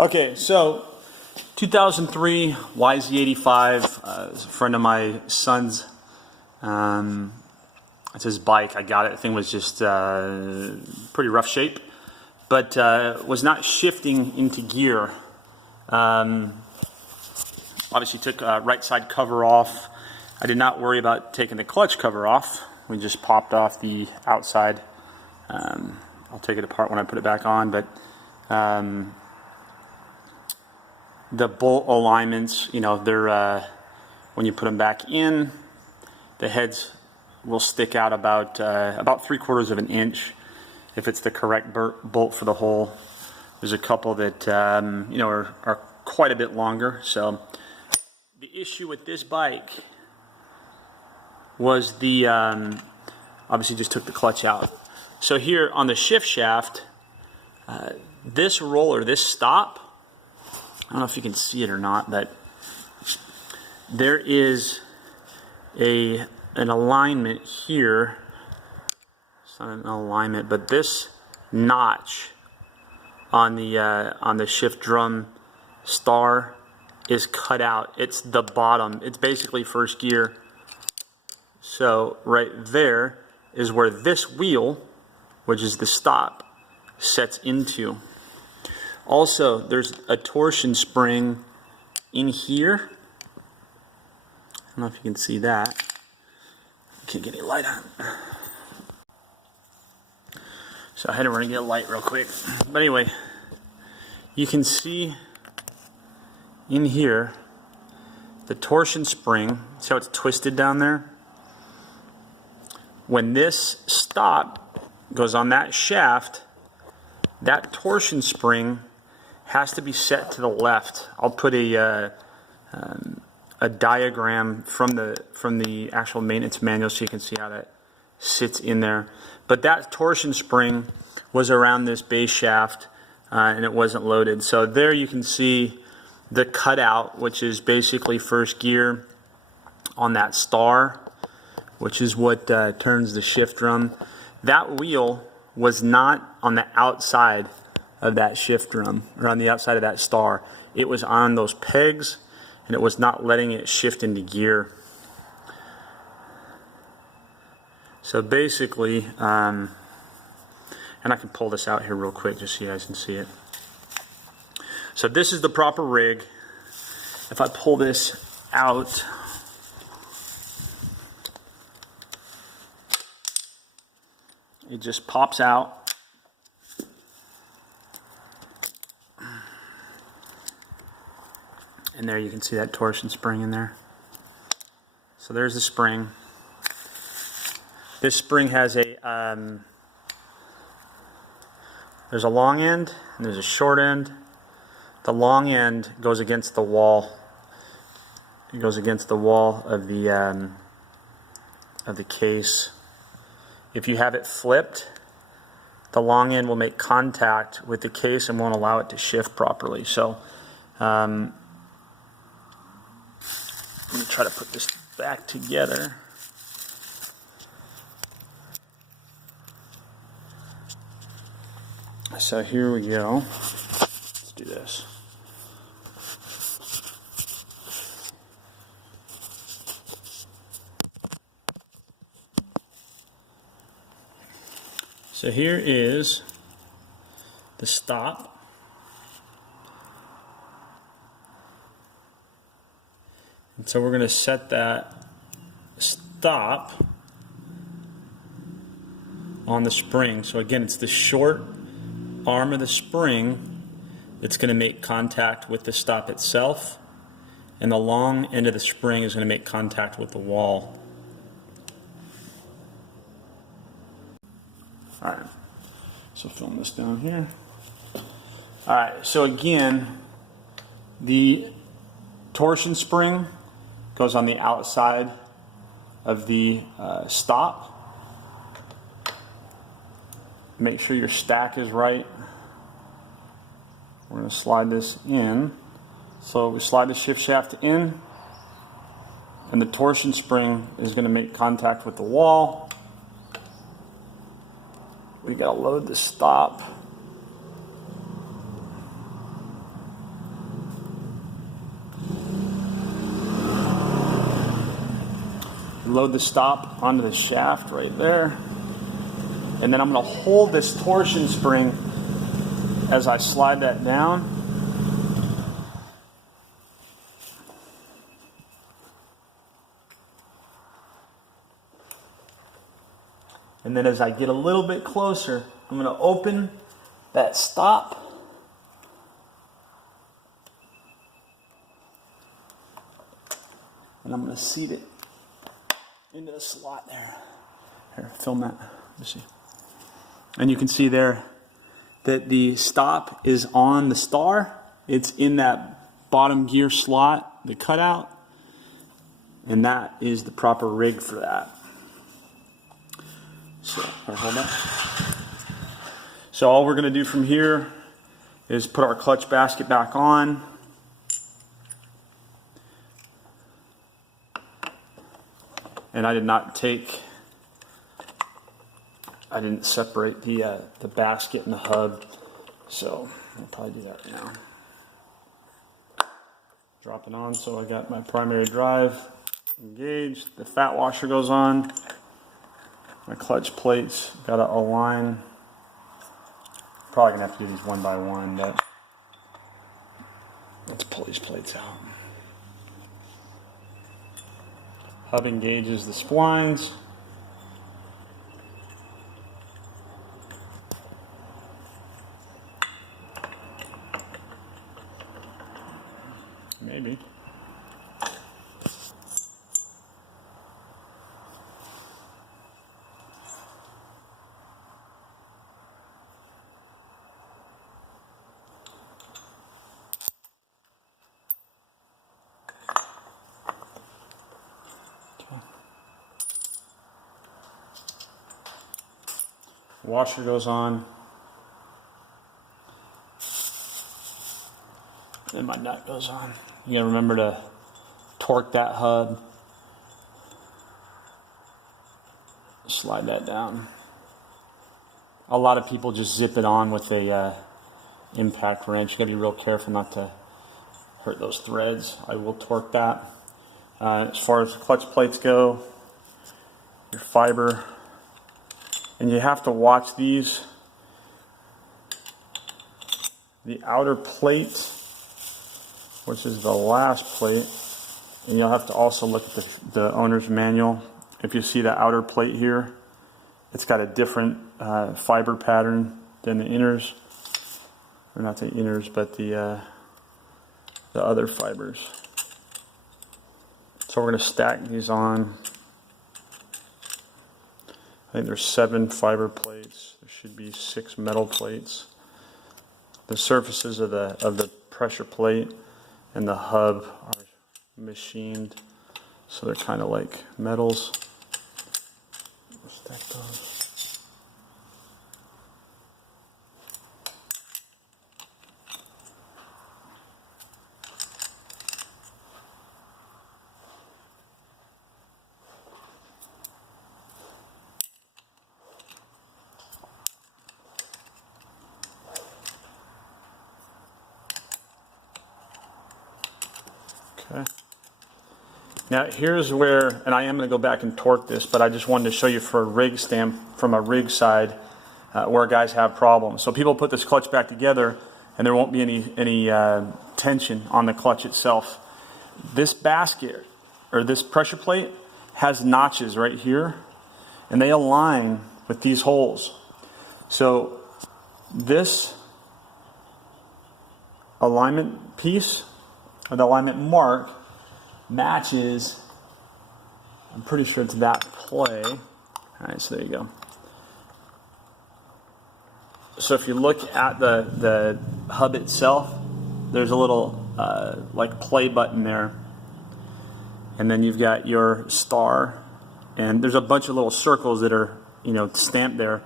Okay, so 2003 YZ85 is a friend of my son's. It's his bike. I got it. The thing was just pretty rough shape, but was not shifting into gear. Obviously took right side cover off. I did not worry about taking the clutch cover off. We just popped off the outside. I'll take it apart when I put it back on, but the bolt alignments, you know, they're when you put them back in, the heads will stick out about 3/4 of an inch if it's the correct bolt for the hole. There's a couple that you know are quite a bit longer. So the issue with this bike was the obviously just took the clutch out. So here on the shift shaft, this roller, this stop, I don't know if you can see it or not, but there is an alignment here. It's not an alignment, but this notch on the shift drum star is cut out. It's the bottom. It's basically first gear. So right there is where this wheel, which is the stop, sets into. Also, there's a torsion spring in here. I don't know if you can see that. Can't get any light on. So I had to run and get a light real quick. But anyway, you can see in here the torsion spring. See how it's twisted down there? When this stop goes on that shaft, that torsion spring has to be set to the left. I'll put a diagram from the actual maintenance manual so you can see how that sits in there. But that torsion spring was around this base shaft and it wasn't loaded. So there you can see the cutout, which is basically first gear on that star, which is what turns the shift drum. That wheel was not on the outside of that shift drum, or on the outside of that star. It was on those pegs, and it was not letting it shift into gear. So basically, and I can pull this out here real quick just so you guys can see it. So this is the proper rig. If I pull this out, it just pops out. And there you can see that torsion spring in there. So there's the spring. This spring has there's a long end and there's a short end. The long end goes against the wall. It goes against the wall of the case. If you have it flipped, the long end will make contact with the case and won't allow it to shift properly. So let me try to put this back together. So here we go. Let's do this. So here is the stop. And so we're going to set that stop on the spring. So again, it's the short arm of the spring that's going to make contact with the stop itself, and the long end of the spring is going to make contact with the wall. Alright, so film this down here. Alright, so again, the torsion spring goes on the outside of the stop. Make sure your stack is right. We're going to slide this in. So we slide the shift shaft in, and the torsion spring is going to make contact with the wall. We got to load the stop. load the stop onto the shaft right there. And then I'm going to hold this torsion spring as I slide that down. And then as I get a little bit closer, I'm going to open that stop. And I'm going to seat it into the slot there. Here, film that. Let me see. And you can see there that the stop is on the star. It's in that bottom gear slot, the cutout. And that is the proper rig for that. So, hold on. So all we're going to do from here is put our clutch basket back on. And I didn't separate the basket and the hub, so I'll probably do that right now. Drop it on, so I got my primary drive engaged. The fat washer goes on. My clutch plates got to align. Probably gonna have to do these one by one, but let's pull these plates out. Hub engages the splines. Maybe. Washer goes on. Then my nut goes on. You gotta remember to torque that hub. Slide that down. A lot of people just zip it on with a impact wrench. You gotta be real careful not to hurt those threads. I will torque that. As far as clutch plates go, your fiber. And you have to watch these. The outer plate, which is the last plate, and you'll have to also look at the owner's manual. If you see the outer plate here, it's got a different fiber pattern than the inners, or not the inners, but the other fibers. So we're going to stack these on. I think there's 7 fiber plates. There should be 6 metal plates. The surfaces of the pressure plate and the hub are machined, so they're kind of like metals. Stack those. Okay. Now here's where, and I am going to go back and torque this, but I just wanted to show you for a rig stamp from a rig side where guys have problems. So people put this clutch back together and there won't be any tension on the clutch itself. This basket, or this pressure plate, has notches right here, and they align with these holes. So this alignment piece, or the alignment mark, matches, I'm pretty sure it's that play. Alright, so there you go. So if you look at the hub itself, there's a little like play button there, and then you've got your star, and there's a bunch of little circles that are, you know, stamped there.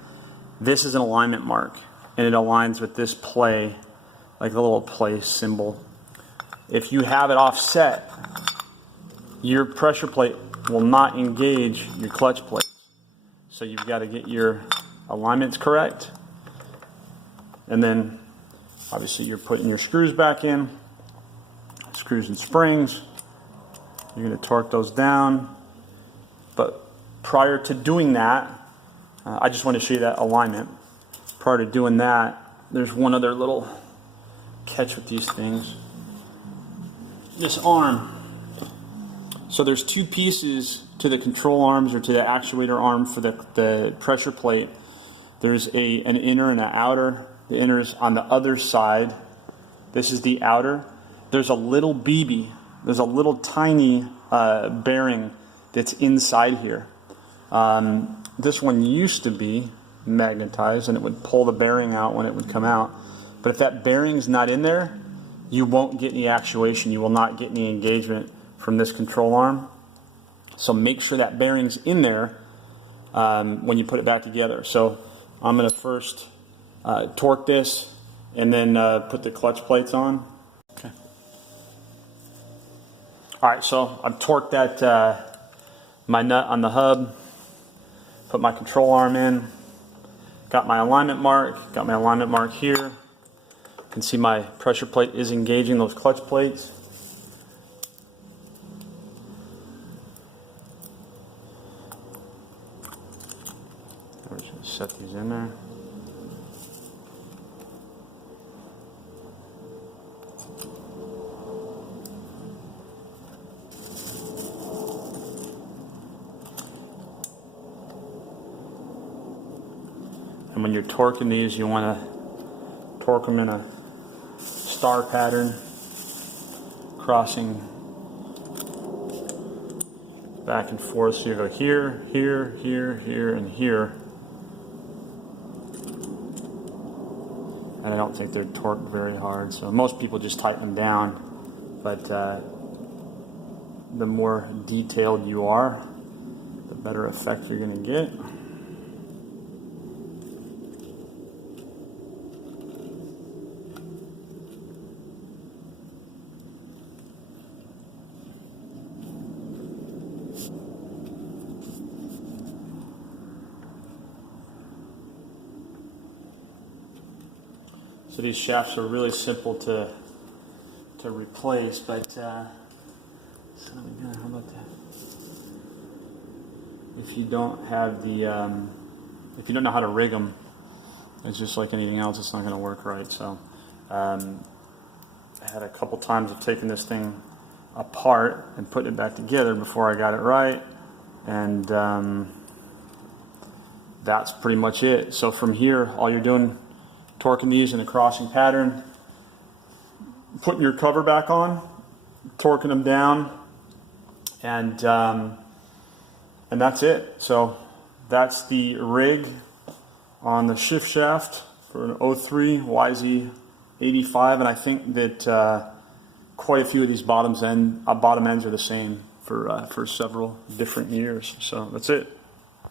This is an alignment mark, and it aligns with this play, like a little play symbol. If you have it offset, your pressure plate will not engage your clutch plates. So you've got to get your alignments correct. And then obviously you're putting your screws back in, screws and springs. You're going to torque those down. But prior to doing that, I just want to show you that alignment. Prior to doing that, there's one other little catch with these things. This arm. So there's two pieces to the control arms or to the actuator arm for the pressure plate. There's an inner and an outer. The inner is on the other side. This is the outer. There's a little BB. There's a little tiny bearing that's inside here. This one used to be magnetized and it would pull the bearing out when it would come out. But if that bearing's not in there, you won't get any actuation. You will not get any engagement from this control arm. So make sure that bearing's in there when you put it back together. So I'm going to first torque this and then put the clutch plates on. Okay. All right, so I've torqued that my nut on the hub, put my control arm in, got my alignment mark here. You can see my pressure plate is engaging those clutch plates. We're just going to set these in there. And when you're torquing these, you want to torque them in a star pattern, crossing back and forth. So you go here, here, here, here, and here. And I don't think they're torqued very hard, so most people just tighten them down. But the more detailed you are, the better effect you're going to get. So these shafts are really simple to replace, but how about that? If you don't have the, if you don't know how to rig them, it's just like anything else. It's not going to work right. So I had a couple times of taking this thing apart and putting it back together before I got it right, and that's pretty much it. So from here, all you're doing, torquing these in a crossing pattern, putting your cover back on, torquing them down, and that's it. So that's the rig on the shift shaft for an 03 YZ85, and I think that quite a few of these bottom ends are the same for several different years. So that's it.